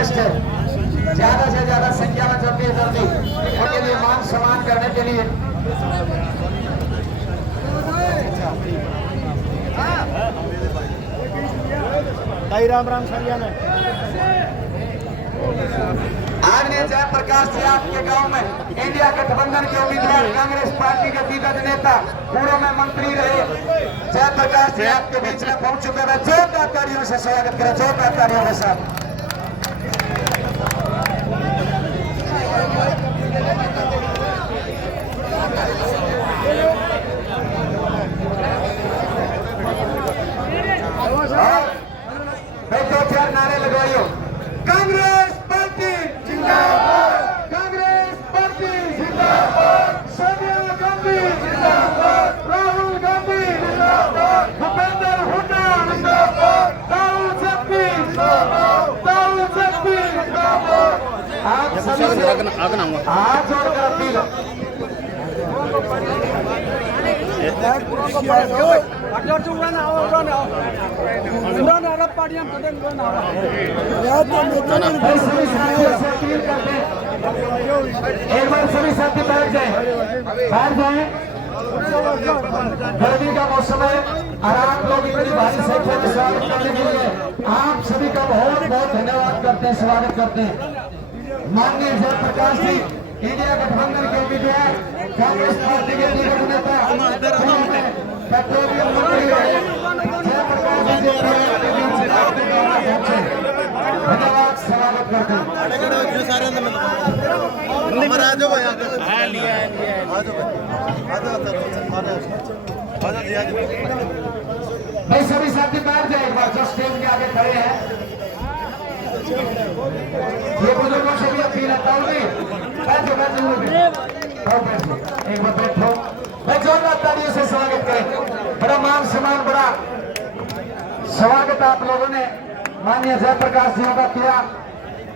Request है ज्यादा से ज्यादा संख्या में जल्दी उनके लिए मान सम्मान करने के लिए राम राम संज्ञा ने आदरणीय जयप्रकाश जी आपके गांव में इंडिया गठबंधन के उम्मीदवार कांग्रेस पार्टी के दिग्गज नेता पूर्व में मंत्री रहे जयप्रकाश जी आपके बीच में पहुंच चुके हैं। जोरदार तालियों से स्वागत करें, जोरदार तालियों के साथ। दो चार नारे लगवाइयो। कांग्रेस पार्टी जिंदाबाद, कांग्रेस पार्टी जिंदाबाद, सोनिया गांधी जिंदाबाद, राहुल गांधी जिंदाबाद, भूपेंद्र हुड्डा जिंदाबाद, राहुल शक्ति जिंदाबाद, राहुल शक्ति जिंदाबाद। आप सभी से हाथ जोड़कर अपील एक बार सभी साथी बैठ जाए गर्मी का मौसम है और आप लोग इतनी भारी संख्या में स्वागत करने के लिए आप सभी का बहुत बहुत धन्यवाद करते हैं, स्वागत करते हैं। माननीय जयप्रकाश जी इंडिया गठबंधन के उम्मीदवार कांग्रेस पार्टी के दिग्गज नेता पेट्रोलियम मंत्री जयप्रकाश जी धन्यवाद, स्वागत करते हैं। भाई सभी साथी बैठ जाए एक बार जो स्टेज के आगे खड़े हैं। ये बुजुर्गों से भी अपील है बैठो एक बार बैठो भाई, जोरदार तालियों से स्वागत करें। बड़ा मान सम्मान, बड़ा स्वागत आप लोगों ने माननीय जयप्रकाश जी का किया।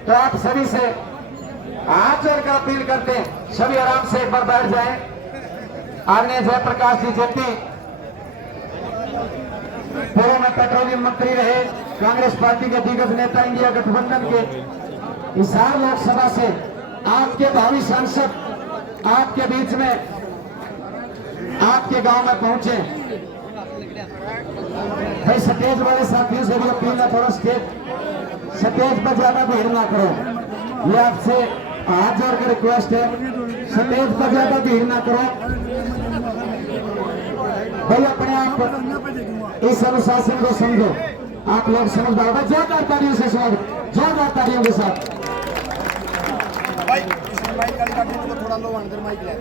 तो आप सभी से हाथ जोड़कर अपील करते हैं सभी आराम से एक बार बैठ जाएं। आदरणीय जयप्रकाश जी जेपी पूर्व में पेट्रोलियम मंत्री रहे, कांग्रेस पार्टी के दिग्गज नेता, इंडिया गठबंधन के हिसार लोकसभा से आपके भावी सांसद आपके बीच में आपके गांव में पहुंचे। भाई स्टेज वाले साथियों से भी अपील ना करो, स्टेज पर ज्यादा भीड़ ना करो, ये आपसे हाथ जोड़ के रिक्वेस्ट है। स्टेज पर ज्यादा भीड़ ना करो भाई, अपने आप इस अनुशासन को समझो। आप लोग समझदार हो। जोरदार तालियों से स्वागत, जोरदार तालियों के साथ। थोड़ा लो अंदर माइक ले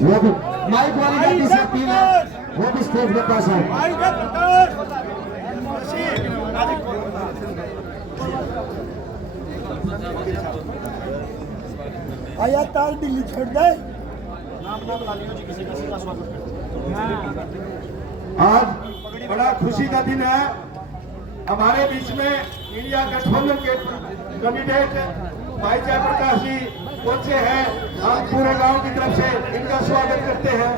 वो भी माइक वाली गलती से अपील है, वो भी स्टेज के पास है। आया तार दिल्ली छोड़ दे। आज बड़ा खुशी का दिन है। हमारे बीच में इंडिया गठबंधन के कैंडिडेट भाई जयप्रकाश जी पहुंचे हैं। हम पूरे गांव की तरफ से इनका स्वागत करते हैं।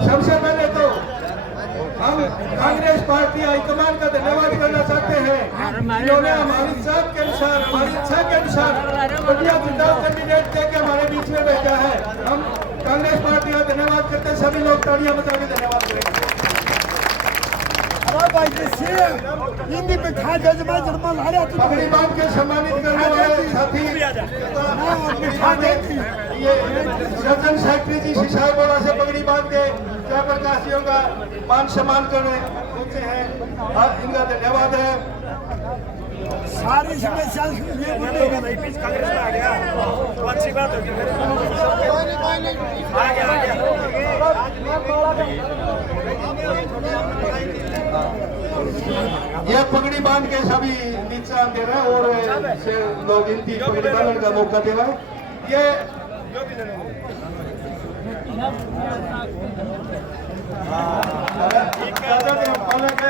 सबसे पहले तो हम कांग्रेस पार्टी हाईकमान का धन्यवाद करना चाहते हैं, जिन्होंने हमारी इच्छा के अनुसार, हमारी इच्छा के अनुसार बढ़िया चुनाव कैंडिडेट देके हमारे बीच में बैठा है। हम कांग्रेस पार्टी का धन्यवाद करते हैं। सभी लोग तालियां बजा के धन्यवाद करेंगे। हिंदी में खा पगड़ी बांध के सम्मानित करने वाले साथी ये सज्जन सेक्रेटरी जी सिसाई बोला से पगड़ी बांध के जयप्रकाश जी का मान सम्मान करने पहुंचे हैं, इनका धन्यवाद है। सारी समस्या कांग्रेस में आ गया तो अच्छी बात होगी। आ गया ये पगड़ी बांध के सभी नीचा दे रहे हैं और से लोग इनकी पगड़ी बांधने का मौका दे रहे हैं। ये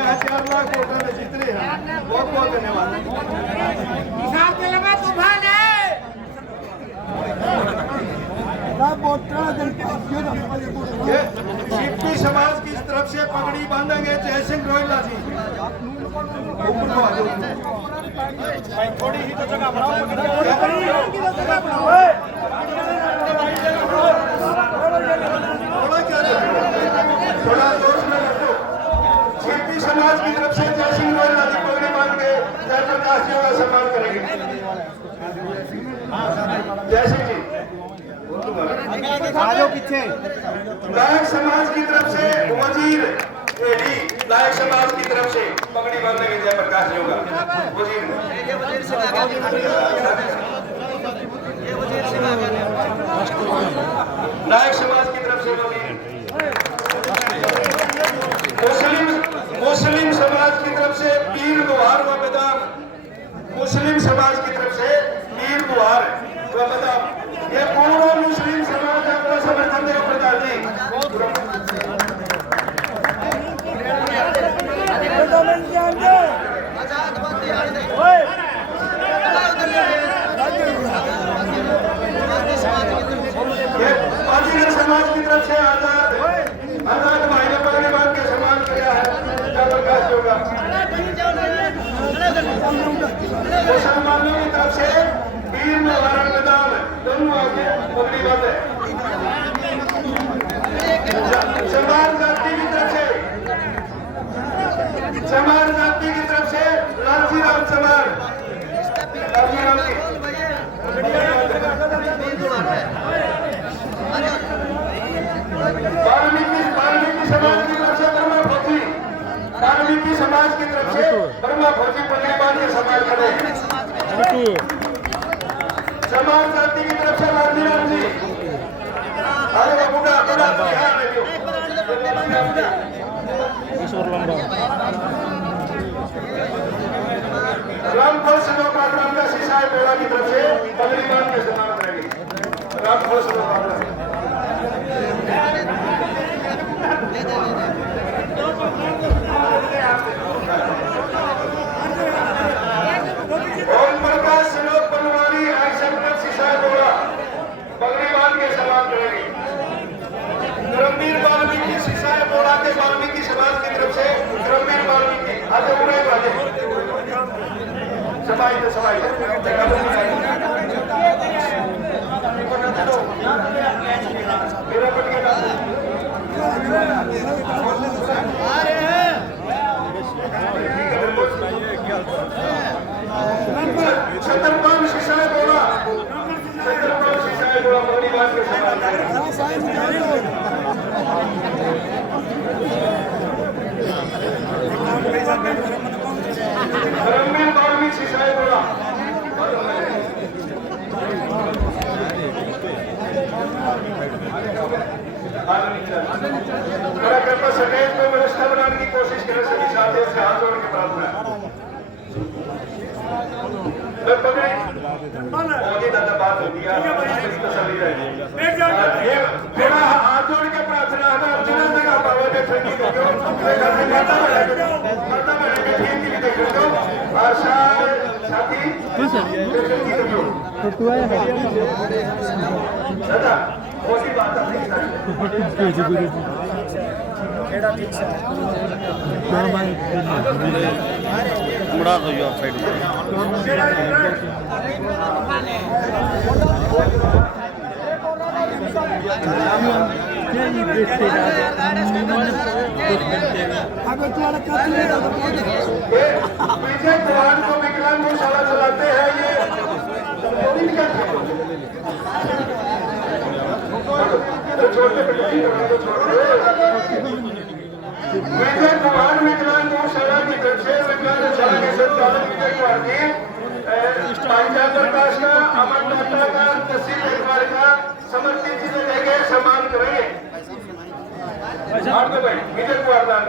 हजार लाख वोटर ने जीत रहे हैं। बहुत बहुत धन्यवाद। समाज की तरफ से पगड़ी बांधेंगे जय सिंह रोहिला जी। ऊपर को आ जाओ। थोड़ी ही तो जगह बनाओ। थोड़ा जोश में रखो। छेत्री समाज की तरफ से जय सिंह रोहिला जी पगड़ी बांध के जयप्रकाश जी का सम्मान करेंगे। जय सिंह जी। पीछे नायक समाज की तरफ से वजीर नायक समाज की तरफ से पगड़ी बांधेंगे जयप्रकाश जी का वजीर। नायक समाज की तरफ से वजीर। मुस्लिम समाज की तरफ से पीर गुहार व बदाम। मुस्लिम समाज की तरफ से पीर गुहार व बदाम। ये पूरा मुस्लिम समाज आपका समर्थन देगा प्रधान जी। ये बाजीगर समाज की तरफ से आजाद भाई ने पगड़ी बांध के सम्मान किया है जयप्रकाश जी का। मुसलमानों की तरफ से पीर मुबारक मैदान दोनों आगे पगड़ी बांधे। चमार जाति की तरफ से लालजी राम चमार जी। वाल्मीकि समाज की तरफ से बर्मा फौजी। वाल्मीकि समाज की तरफ से बर्मा फौजी पगड़ी बांध के सम्मान करेंगे। चमार जाति की तरफ से लालजी राम जी। अरे बुढ़ा रामफल सिंह का शीशाई बोला की तरफ से पगड़ी बांध के सम्मान करेंगे। रामफल सिंह ओम प्रकाश सिलोक बनवारी एक्सेप्टेड शीशाई बोला पगड़ी बांध के सम्मान करेंगे। धर्मवीर वाल्मीकि शीशाई बोला के वाल्मीकि समाज की तरफ से धर्मवीर वाल्मीकि आज उड़े बाजे सबाई मेरा पटिया छत्रपाल शीशाई बोला पगड़ी बांध के धर्मवीर वाल्मीकि शीशाई बोला। मेरा कृपा सटेज में व्यवस्था बनाने की कोशिश करें सभी साथियों से हाथ जोड़ के प्रार्थना। दादा बात होती है थोड़ा हाथ जोड़ के प्रार्थना है ना जिला जगह पावे दादा कोई बात मुड़ा दो यो साइड को विकलांग गौशाला चलाते हैं ये छोटे विजय कुमार विकलांग गौशाला की तरफ से विकलांग गौशाला के संचालक विजय कुमार जी पंचायत प्रकाश का अमरनाथा का तहसील कुमार का समर्पित चीजें लेके सम्मान करेंगे। विजय कुमार दान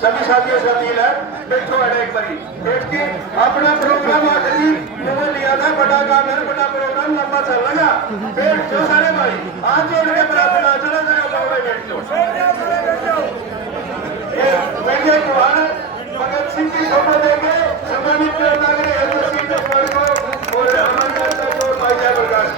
सभी साथियों से अपील है बैठो एक बारी बैठ के अपना प्रोग्राम आखिरी वो लिया था बड़ा काम है बड़ा प्रोग्राम लंबा चल लगा बैठ जाओ सारे भाई आज जोड़ के प्रार्थना चला जाओ बैठ जाओ। विजय कुमार भगत सिंह की फोटो देंगे सम्मानित करना को और अमरनाथ और भाई जयप्रकाश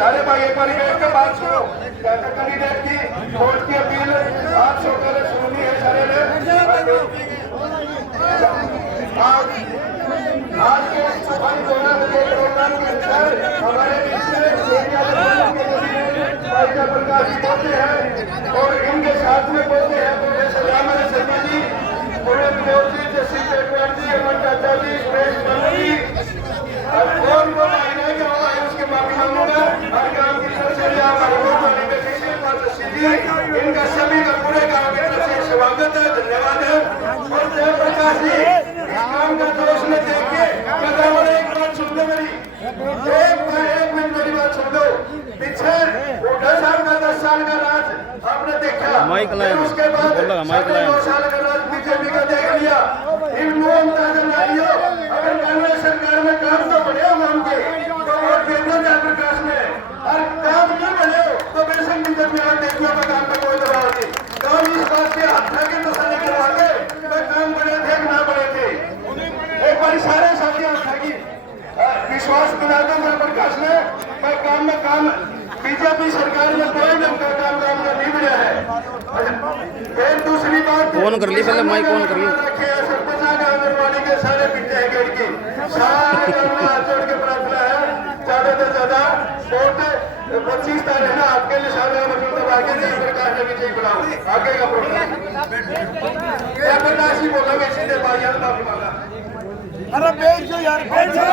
सारे भाई एक बार बैठ के बात सुनो। कैंडिडेट की कोर्ट की अपील आप सबके लिए सुननी है सारे ने। आज के भाई कोरोना के प्रोग्राम के अनुसार हमारे बीच में प्रकाश जी बोलते हैं और इनके साथ में बोलते हैं प्रोफेसर रामन शर्मा जी, पूरे विनोद जी, जस्सी चेकवार जी, अमन चाचा जी, सुरेश वर्मा जी और कौन कौन आएगा क्या होगा उसके माफी मांगूंगा। हर गांव की तरफ से हमारे वोट वाले इनका सभी का पूरे गांव की तरफ से स्वागत है, धन्यवाद है। और जयप्रकाश जी इस काम का दोष में देख के एक बात सुन दो मेरी, एक मिनट मेरी बात सुन दो। पीछे 10 साल का राज आपने देखा, उसके बाद 2 साल का राज बीजेपी का देख लिया। इन नारियों अगर कांग्रेस सरकार में काम तो बढ़े हो हम के तो वोट देना जयप्रकाश में, और काम नहीं बढ़े तो बेशक बीजेपी में देखिए काम का कोई दबाव नहीं। काम इस बात के हाथ के तसल्ली करवाते काम बढ़े थे ना बढ़े थे। एक बार सारे साथी उठाएगी विश्वास दिला दो जयप्रकाश ने काम में काम बीजेपी सरकार में कोई ढंग का काम नहीं मिला है। फिर दूसरी बात कौन कर ली पहले माइक कौन कर ली आंगनबाड़ी के सारे पिंडे हैं गेट की सारे हाथ जोड़ के प्रार्थना है ज्यादा से ज्यादा वोट 25 तारीख ना आपके निशान मतलब आगे जयप्रकाश ने भी ठीक बनाओ आगे का प्रोग्राम जयप्रकाश ही बोलोगे सीधे भाई माफी मांगा। अरे बैठ जाओ यार, बैठ जाओ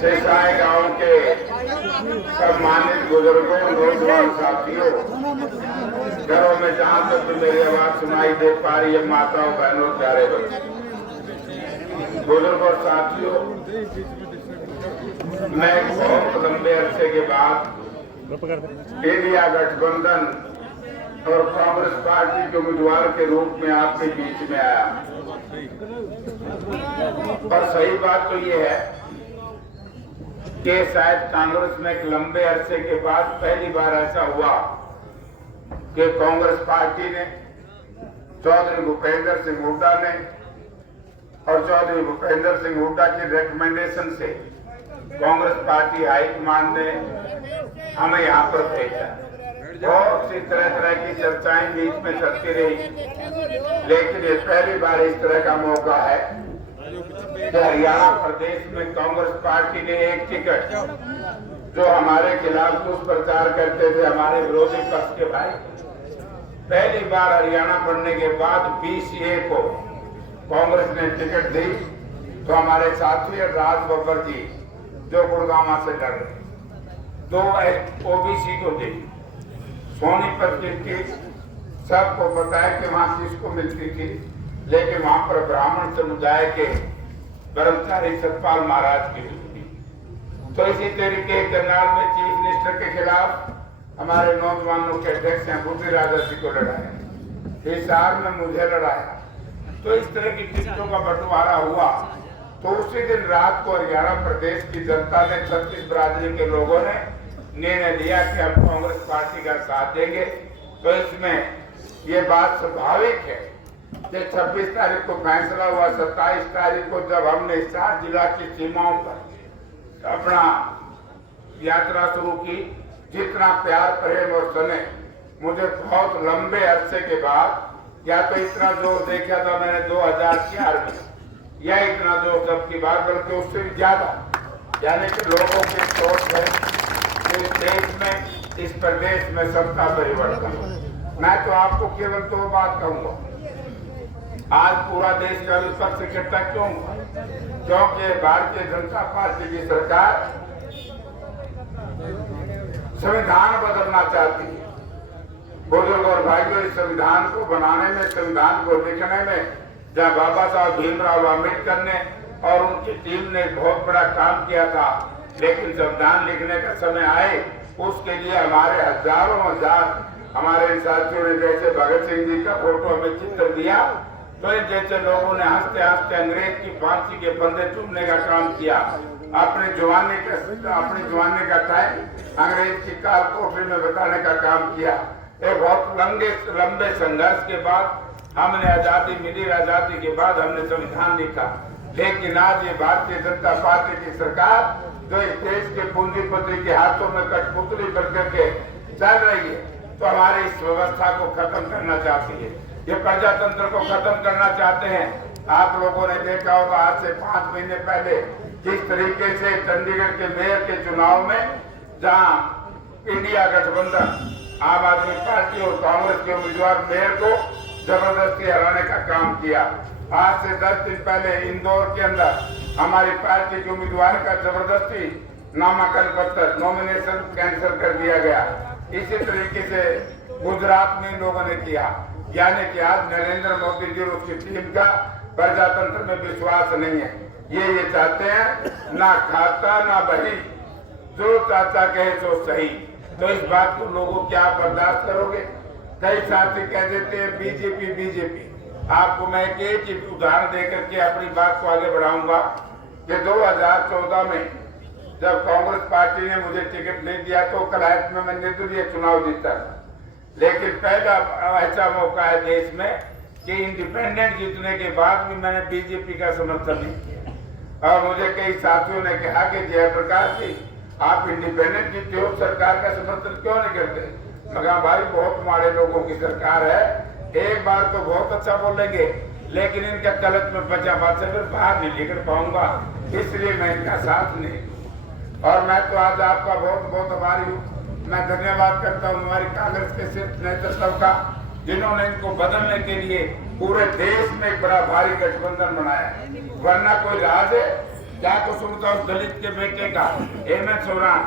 शेषाई गांव के सम्मानित बुजुर्गों, नौजवान साथियों, घरों में जहां तक मेरी आवाज सुनाई दे पा रही है, माताओं, बहनों, प्यारे बच्चों, बुजुर्गों, साथियों, मैं बहुत लंबे अरसे के बाद इंडिया गठबंधन और कांग्रेस पार्टी के उम्मीदवार के रूप में आपके बीच में आया। और सही बात तो ये है कि शायद कांग्रेस में एक लंबे अरसे के बाद पहली बार ऐसा हुआ कि कांग्रेस पार्टी ने चौधरी भूपेंद्र सिंह हुड्डा ने और चौधरी भूपेंद्र सिंह हुड्डा की रिकमेंडेशन से कांग्रेस पार्टी हाईकमान ने हमें यहाँ पर भेजा। बहुत सी तरह की चर्चाएं बीच में चलती रही, लेकिन ये पहली बार इस तरह का मौका है कि हरियाणा प्रदेश में कांग्रेस पार्टी ने एक टिकट जो हमारे खिलाफ दुष्प्रचार करते थे हमारे विरोधी पक्ष के भाई, पहली बार हरियाणा बनने के बाद 20A को कांग्रेस ने टिकट दी। तो हमारे साथी राज बब्बर जी जो गुड़गांव से लड़ रहे 2 OBC को दी। सोनीपत की सबको पता है कि वहां किसको मिलती थी, लेकिन वहां पर ब्राह्मण समुदाय के ब्रह्मचारी सतपाल महाराज की थी। तो इसी तरीके करनाल में चीफ मिनिस्टर के खिलाफ हमारे नौजवानों के अध्यक्ष हैं बुद्धि राजा जी को लड़ाया, हिसार में मुझे लड़ाया। तो इस तरह की टिकटों का बंटवारा हुआ। तो उसी दिन रात को हरियाणा प्रदेश की जनता ने 36 बिरादरी के लोगों ने निर्णय लिया कि हम कांग्रेस पार्टी का साथ देंगे। तो इसमें ये बात स्वाभाविक है कि 26 तारीख को फैसला हुआ। 27 तारीख को जब हमने 4 जिला की सीमाओं पर अपना यात्रा शुरू की, जितना प्यार, प्रेम और स्नेह मुझे बहुत लंबे अरसे के बाद, या तो इतना जोर देखा था मैंने 2004 में, या इतना जोर सबकी बात, बल्कि उससे भी ज्यादा, यानी कि लोगों की सोच है इस देश में, इस प्रदेश में सत्ता परिवर्तन। मैं तो आपको केवल 2 बात कहूंगा। आज पूरा देश का विपक्ष इकट्ठा क्यों हुआ? क्योंकि भारतीय जनता पार्टी की सरकार संविधान बदलना चाहती है। बुजुर्ग और भाइयों, इस संविधान को बनाने में, संविधान को लिखने में, जहाँ बाबा साहब भीमराव अम्बेडकर ने और उनकी टीम ने बहुत बड़ा काम किया था, लेकिन संविधान लिखने का समय आए उसके लिए हमारे हजारों हजार हमारे इन साथियों ने जैसे भगत सिंह जी का फोटो हमें चित्र दिया, तो इन जैसे लोगों ने हंसते हंसते अंग्रेज की फांसी के फंदे चूमने का काम किया। अपने जवानी का टाइम अंग्रेज की काल कोठरी में बताने का काम किया। एक बहुत लंबे संघर्ष के बाद हमने आजादी मिली। आजादी के बाद हमने संविधान लिखा, लेकिन आज ये भारतीय जनता पार्टी की सरकार जो इस देश के पूंजीपति के हाथों में कठपुतली बन करके चल रही है, तो हमारी इस व्यवस्था को खत्म करना चाहती है, ये प्रजातंत्र को खत्म करना चाहते हैं। आप लोगों ने देखा होगा आज से 5 महीने पहले जिस तरीके से चंडीगढ़ के मेयर के चुनाव में, जहां इंडिया गठबंधन आम आदमी पार्टी और कांग्रेस के उम्मीदवार मेयर को जबरदस्ती हराने का काम किया। आज से 10 दिन पहले इंदौर के अंदर हमारी पार्टी के उम्मीदवार का जबरदस्ती नामांकन पत्र नॉमिनेशन कैंसिल कर दिया गया। इसी तरीके से गुजरात में लोगों ने किया। यानी कि आज नरेंद्र मोदी जी और उसकी टीम का प्रजातंत्र में विश्वास नहीं है। ये चाहते हैं ना खाता ना बही, जो चाचा कहे सो सही। तो इस बात को लोगों क्या बर्दाश्त करोगे? कई साथी कह देते हैं बीजेपी। आपको मैं एक ही उदाहरण देकर के अपनी बात को आगे बढ़ाऊंगा कि 2014 में जब कांग्रेस पार्टी ने मुझे टिकट नहीं दिया तो कलायत में मैं निर्दलीय चुनाव जीता, लेकिन पहला ऐसा मौका है देश में कि इंडिपेंडेंट जीतने के बाद भी मैंने बीजेपी का समर्थन नहीं किया। और मुझे कई साथियों ने कहा कि जयप्रकाश जी, आप इंडिपेंडेंट जीते हो, सरकार का समर्थन क्यों नहीं करते? मगर भाई बहुत माड़े लोगों की सरकार है, एक बार तो बहुत अच्छा बोलेंगे, लेकिन इनका गलत में बचा बात से फिर बाहर नहीं लेकर पाऊंगा, इसलिए मैं इनका साथ नहीं। और मैं तो आज आपका बहुत बहुत आभारी हूँ। मैं धन्यवाद करता हूँ हमारी कांग्रेस के सिर्फ नेतृत्व का, जिन्होंने इनको बदलने के लिए पूरे देश में एक बड़ा भारी गठबंधन बनाया। वरना कोई राज है क्या? को सुनता हूँ दलित के बेटे का हेमंत सोरेन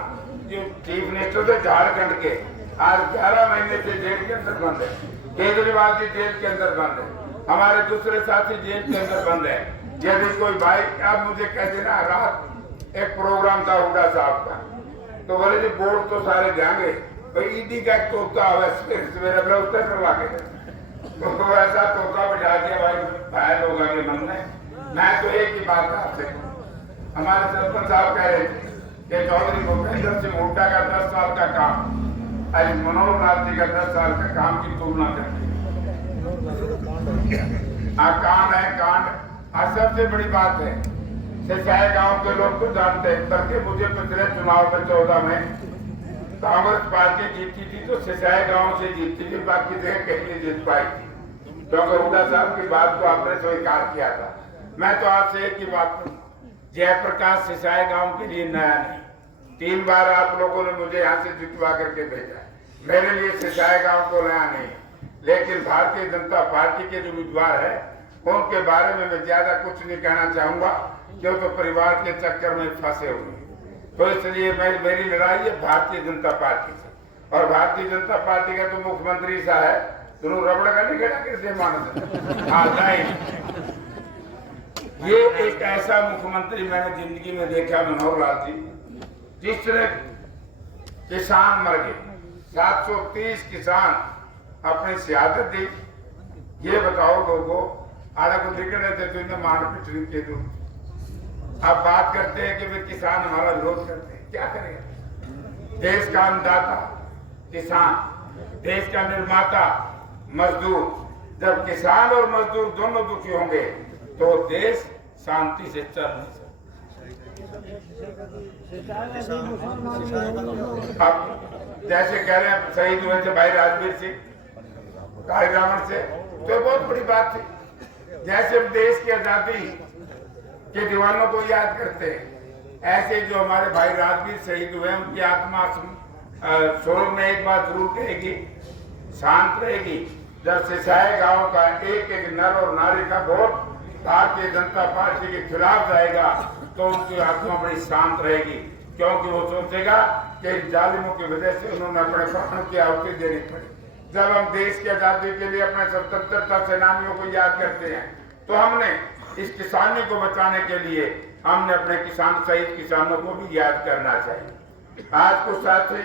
जो चीफ मिनिस्टर थे झारखंड के, आज 11 महीने से जेल के अंदर बंद है। केजरीवाल जी जेल के अंदर बंद है, हमारे दूसरे साथी जेल के अंदर बंद है। यदि कोई भाई अब मुझे कह देना, रात एक प्रोग्राम था हुडा साहब का, तो बोले जी बोर्ड तो सारे जाएंगे, भाई ईडी का एक तोता हुआ सवेरे में उतर करवा के, तो ऐसा तोता बिठा दिया भाई लोगों के मन में। मैं तो एक ही बात आपसे, हमारे सरपंच साहब कह रहे थे कि चौधरी भूपेंद्र सिंह हुड्डा का 10 साल का काम अरे मनोहर लाल जी का 10 साल का काम की तुलना करते कांड है कांड। और सबसे बड़ी बात है, सिसाई गांव के लोग तो जानते हैं, बल्कि मुझे पिछले चुनाव में 14 में कांग्रेस पार्टी जीती थी तो सिसाई गांव से जीती थी, बाकी जगह कहीं नहीं जीत पाई थी, क्योंकि हुड्डा साहब की बात को आपने स्वीकार किया था। मैं तो आपसे एक ही बात करूँ, जयप्रकाश सिसाई गांव के लिए नया नहीं, 3 बार आप लोगों ने मुझे यहाँ से जितवा करके भेजा। मेरे लिए सिसाई गांव को नया नहीं, लेकिन भारतीय जनता पार्टी के जो उम्मीदवार है उनके बारे में मैं ज्यादा कुछ नहीं कहना चाहूंगा, क्यों तो परिवार के चक्कर में फंसे हुए। तो इसलिए मेरी लड़ाई है भारतीय जनता पार्टी से, और भारतीय जनता पार्टी का तो मुख्यमंत्री सा है, दोनों रबड़ का नहीं कहना किसे मानते। हाँ नहीं, ये एक ऐसा मुख्यमंत्री मैंने जिंदगी में देखा, मनोहर लाल जी, जिसने किसान मर गए, 730 किसान अपनी शहादत दी। ये बताओ लोगों, आधा को दिख रहे थे तो इन्हें मार पिटनी के दो। अब बात करते हैं कि वे किसान हमारा विरोध करते हैं, क्या करें? देश का अन्नदाता किसान, देश का निर्माता मजदूर, जब किसान और मजदूर दोनों दुखी होंगे तो देश शांति से चल नहीं सकता। अब जैसे कह रहे हैं शहीद हुए थे भाई राजवीर सिंह कालीरामन से, तो बहुत बड़ी बात थी। जैसे हम देश की आजादी के दीवानों को याद करते हैं, ऐसे जो हमारे भाई राजवीर शहीद हुए उनकी आत्मा स्वर्ग में एक बात जरूर कहेगी, शांत रहेगी। जब सिसाई गांव का एक एक नर और नारी का वोट भारतीय जनता पार्टी के खिलाफ जाएगा तो उनकी आत्मा बड़ी शांत रहेगी, क्योंकि वो सोचेगा कि जालिमों की वजह से उन्होंने अपने प्राणों की आहुति देनी पड़ी। जब हम देश की आजादी के लिए अपने स्वतंत्रता सेनानियों को याद करते हैं, तो हमने इस किसानी को बचाने के लिए हमने अपने किसान शहीद किसानों को भी याद करना चाहिए। आज कुछ साथी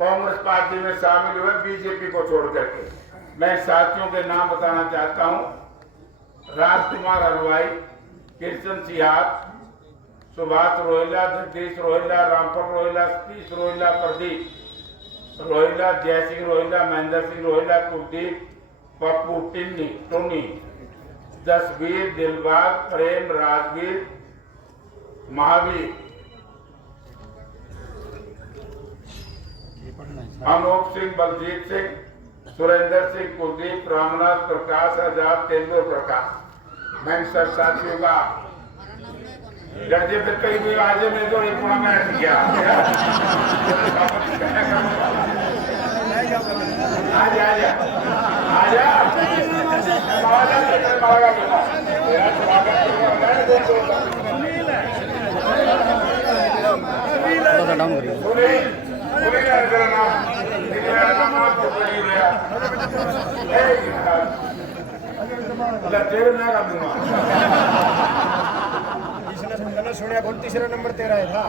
कांग्रेस पार्टी में शामिल हुए बीजेपी को छोड़ करके। मैं साथियों के नाम बताना चाहता हूं, राजकुमार हलवाई, कृष्ण सिहाग, सुभाष रोहिला, जगदीश रोहिला, रामफल रोहिला, सतीश रोहिला, प्रदीप रोहिला, जयसिंह रोहिला, महेंद्र सिंह रोहिला, कुलदीप, पप्पू टोनी, जसवीर, दिलबाग, प्रेम, राजवीर, महावीर, अनूप सिंह, बलजीत सिंह, सुरेंद्र सिंह, कुलदीप, रामनाथ, प्रकाश, आजाद, तेंदुल प्रकाश। मैं सब साथियों का फिर कहीं भी आज में तो एक पूरा मैच किया थोड़ा सा डाउन करिए। तेरे मैं कर दूंगा। मैंने सुना कौन तीसरा नंबर तेरा है था।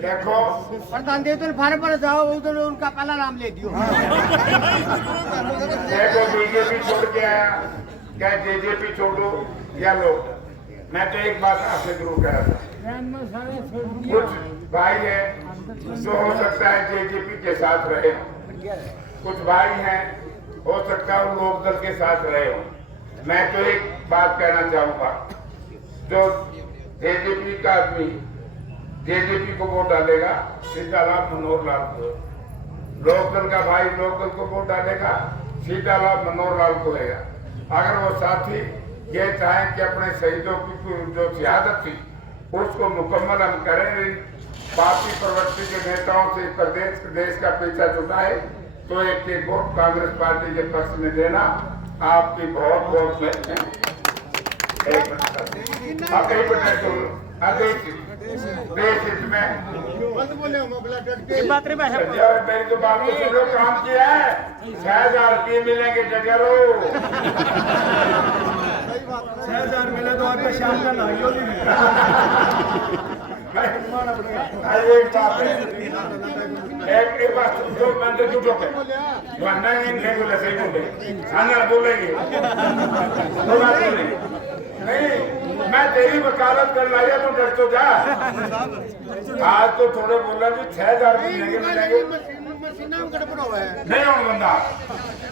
देखो प्रधान देव तो फार्म पर जाओ उधर उनका पहला नाम ले दियो। देखो बीजेपी छोड़ के आया, क्या जेजेपी छोड़ो या लोग। मैं तो एक बात आपसे जरूर कह रहा था, कुछ भाई है जो हो सकता है जेजेपी के साथ रहे, कुछ भाई हैं हो सकता है लोक दल के साथ रहे हो। मैं तो एक बात कहना चाहूंगा, जो जेजेपी का आदमी जेजेपी को वोट डालेगा सीधा लाभ मनोहर लाल को, लोक दल का भाई लोक दल को वोट डालेगा सीधा लाभ मनोहर लाल को लेगा। अगर वो साथी ये चाहें कि अपने शहीदों की जो शहादत थी उसको मुकम्मल हम करें, पार्टी प्रवृत्ति के नेताओं से प्रदेश देश का पीछा छुटाए, तो एक वोट कांग्रेस पार्टी के पक्ष में देना आपकी बहुत बहुत देश हित में मेरी तो बात को सुनो, काम किया है 6,000 रुपये मिलेंगे डगरो। 6,000 मिले तो आपका शाम का नाइयो नहीं मिला। एक बात जो मंदिर क्यों ठोके वरना नहीं बोले सही बोले खाना बोलेंगे तो बात बोलेंगे नहीं। मैं तेरी वकालत कर लाया तो डर तो जा। आज तो थोड़े बोला जी 6,000 मिलेंगे नहीं हो बंदा।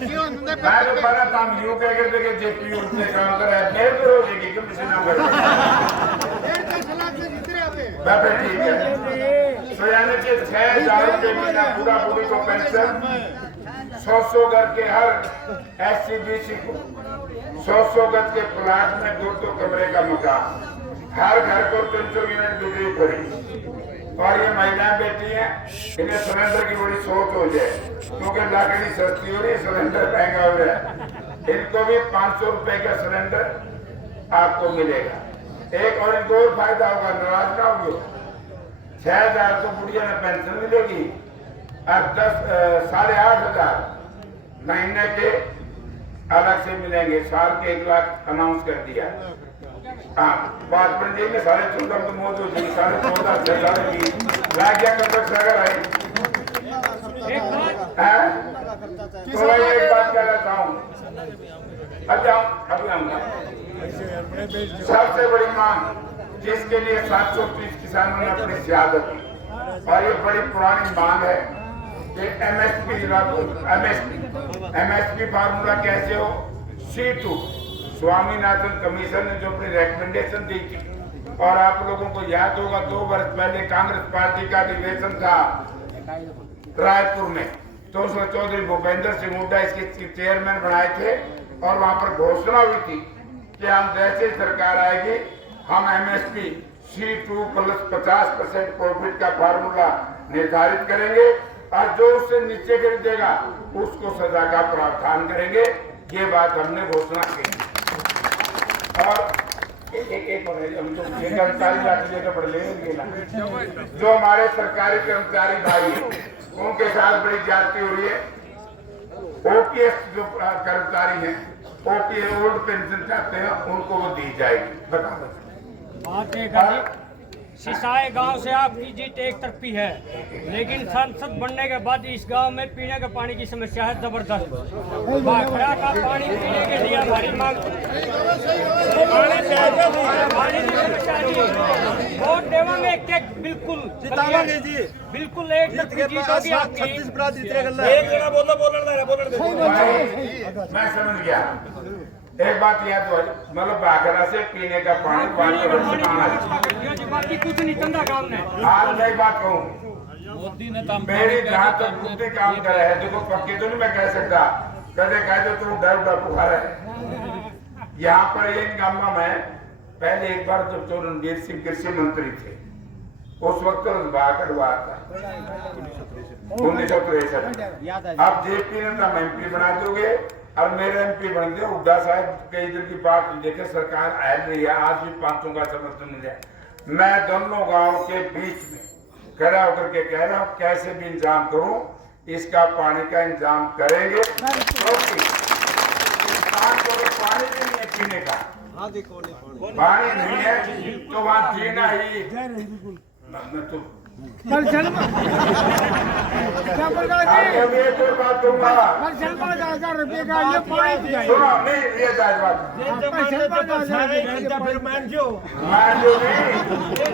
मैं तो पहले काम यूं कह कर देखे जेपी उनसे काम कर रहा है मेरे तो हो जाएगी क्यों किसी नाम कर ठीक है। तो यानी कि 6,000 रुपये महीना पूरा पूरी को पेंशन, 100 गज के हर SC/BC को 100 गज के प्लाट में 2 कमरे का मकान, हर घर को 300 यूनिट बिजली फ्री। और ये महिलाएं बैठी हैं, इन्हें सिलेंडर की बड़ी सोच हो जाए क्योंकि लकड़ी सस्ती हो रही, सिलेंडर महंगा हो रहा है। इनको भी 500 रुपए का सिलेंडर आपको मिलेगा। एक और इनको और फायदा होगा, नाराज ना होगी। 6,000 तो बुढ़िया में पेंशन मिलेगी और 8,500 महीने के अलग से मिलेंगे। साल के 1 लाख अनाउंस कर दिया। हाँ, बात बन जाएगी 14.5 तो मौत हो जाएगी, 14.5 से 20 लाख क्या कब तक सगर आई। तो मैं एक बात कहना चाहूँ, अभी आऊंगा। सबसे बड़ी मांग जिसके लिए 730 किसानों ने अपनी शहादत दी, और ये बड़ी पुरानी मांग है कि MSP फार्मूला कैसे हो। C2 स्वामीनाथन कमीशन ने जो अपनी रिकमेंडेशन दी थी, और आप लोगों को याद होगा 2 वर्ष पहले कांग्रेस पार्टी का अधिवेशन था रायपुर में, तो उसमें चौधरी भूपेंद्र सिंह हुड्डा इसके चेयरमैन बनाए थे, और वहां पर घोषणा हुई थी कि हम जैसे सरकार आएगी हम MSP C2 प्लस 50% प्रॉफिट का फार्मूला निर्धारित करेंगे, और जो उससे नीचे खरीदेगा उसको सजा का प्रावधान करेंगे। ये बात हमने घोषणा की। और एक हम तो कर्मचारी जाति पढ़ लेंगे ना, जो हमारे सरकारी कर्मचारी भाई हैं उनके साथ बड़ी जाति हो रही है। OPS जो कर्मचारी हैं, OPS ओल्ड पेंशन चाहते हैं, उनको वो दी जाएगी। बता बात एक है जी, सिसाई गांव से आपकी जीत एक तरफी है, लेकिन सांसद बनने के बाद इस गांव में पीने के पानी की समस्या है जबरदस्त। भाखड़ा का पानी पीने के लिए हमारी मांग पानी की समस्या जी। वोट देवांगे एक बिल्कुल जितावांगे जी, बिल्कुल एक तरफी जीत होगी आपकी। 36% एक जना बोलने दे मैं समझ गया। एक बात याद हो, मतलब भाखड़ा से पीने का पानी बाकी कुछ नहीं धंधा काम ने। आज मैं एक बात कहूँ, मेरी जहाँ तक बुद्धि काम कर रहे हैं, देखो पक्की तो नहीं मैं कह सकता, कदे कह दो तुम डर बुखार है। यहाँ पर एक गामा में पहले एक बार जब तो रणवीर सिंह कृषि मंत्री थे, उस वक्त भाखड़ हुआ था 1963। अब जेपी ने तो MP बना दोगे और मेरे MP बन गए। हुड्डा साहब कई दिन की बात देखे, सरकार आ रही है, आज भी 500 का समर्थन मिल जाए। मैं दोनों गांव के बीच में खड़ा होकर के कह रहा हूँ, कैसे भी इंतजाम करूं, इसका पानी का इंतजाम करेंगे। क्योंकि किसान को तो पानी भी नहीं है पीने का, पानी नहीं है तो वहाँ जीना ही मैं तो एक और बात कहूँगा, रुपये का ये पानी सुनो नहीं ये जायज बात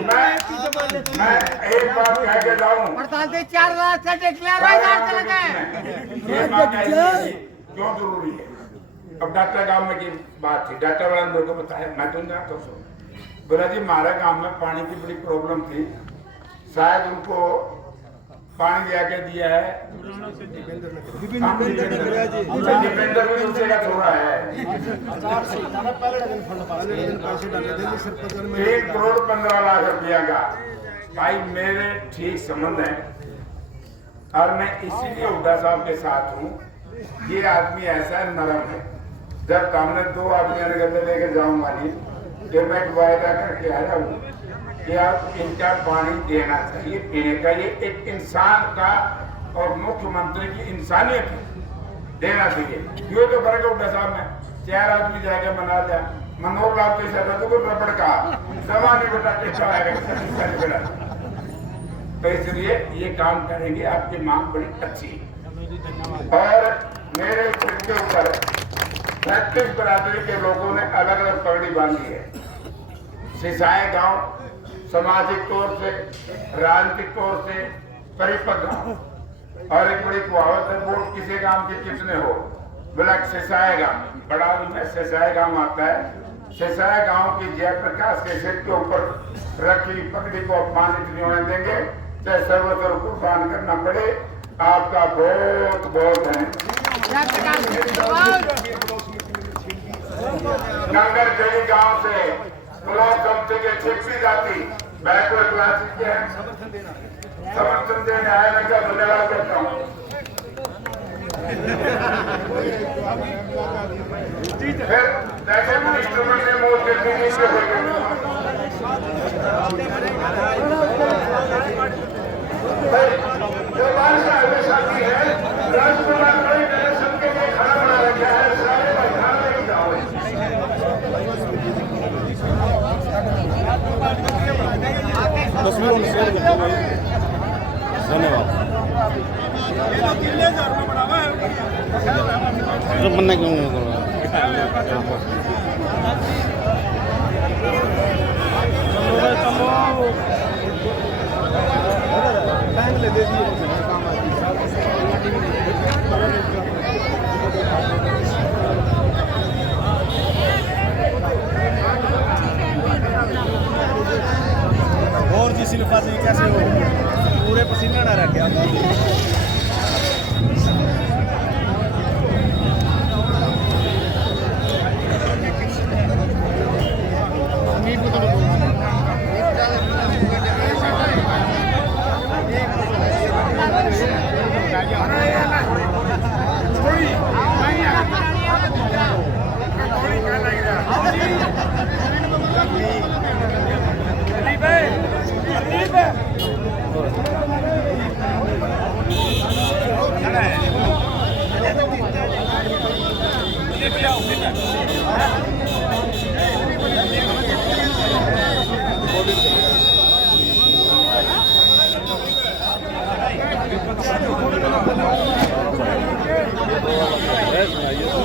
मैं एक बात कह के जाऊँ, हड़ताल से 4 लाख से डिक्लेयर चले गए। ये बात क्यों जरूरी है। अब डॉक्टर गांव में की बात थी, डॉक्टर वाला ने मेरे को बताया, मैं तो नहीं आता हूँ। बोला जी हमारे गांव में पानी की बड़ी प्रॉब्लम थी, शायद उनको पानी दिया के दिया है दीपेंद्र भी दूसरे का छोड़ा है 1,15,00,000 रुपया का। भाई मेरे ठीक संबंध है और मैं इसीलिए हुड्डा साहब के साथ हूँ। ये आदमी ऐसा नरम है, जब सामने 2 आदमी गले लेके जाऊंगा नहीं कि मैं वायदा करके आया हूँ कि आप इनका पानी देना चाहिए पीने का। ये एक इंसान का और मुख्यमंत्री की इंसानियत है, देना चाहिए। ये तो फर्क है हुड्डा साहब में, 4 आदमी जाके मना लिया, मनोहर लाल तो इसे तो कोई रबड़ का जमाने बेटा कैसा आएगा। तो इसलिए ये काम करेंगे, आपकी मांग बड़ी अच्छी है। और मेरे के ऊपर 36 बरादरी के लोगों ने अलग अलग पगड़ी बांधी है। सिसाई गांव सामाजिक तौर से, राजनीतिक तौर से परिपक्व गांव, और एक बड़ी कहावत है, वोट किसी गांव के कितने हो, बोला सिसाई गांव, बड़ा में सिसाई गांव आता है। सिसाई गांव की जयप्रकाश के सिर के ऊपर रखी पगड़ी को अपमानित नहीं होने देंगे, चाहे सर्वस्व कुर्बान करना पड़े। आपका बहुत बहुत नगर गली गांव से ब्लॉक कमते के छिपी जाती बैकवर्ड क्लास के समर्थन देने आए, मैं क्या धन्यवाद करता हूँ। फिर जैसे मिनिस्टर ने मोदी जी जो बादशाह हमेशा की है, राजकुमार बड़ी तरह सबके लिए खाना बना रखा है, सारे खाना लेके जाओ। धन्यवाद। बनना क्यों और जी सिल्फा जी कैसे हो, पूरे पसीना ना रख गया।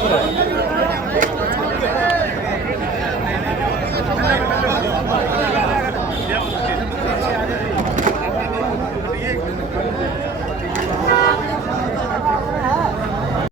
ऊपर